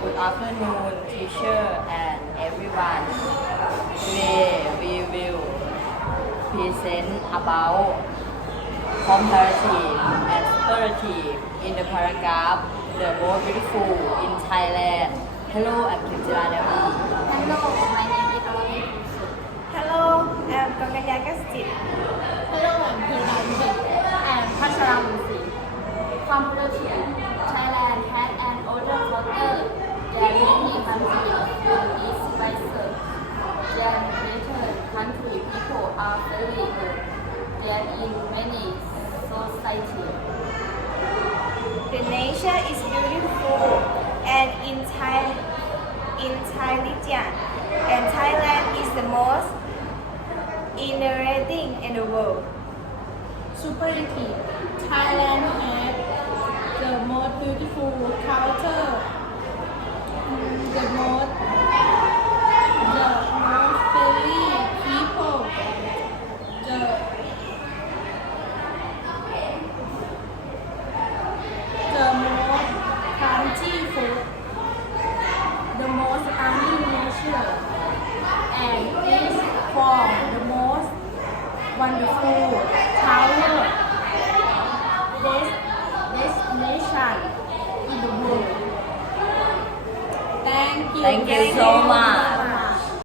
Good afternoon, teacher and everyone. Today we will present about comparative and superlative in the paragraph The most beautiful in Thailand. Hello, I'm Kim Jira Hello, my name is Awani Hello, I'm Gonganya Gastit. Hello, I'm Hilda Vijay. I'm Pachara Musi. Comparative. Country people are very good than in many societies. The nature is beautiful and in Thai, intelligent, and Thailand is the most innovating in the world. Super Superlative. Thailand has the most beautiful culture, mm, the most, the most friendly people, the the most crunchy food, the most stunning nature, and is for the most wonderful tower des- destination in the world. Thank you. Thank you so much.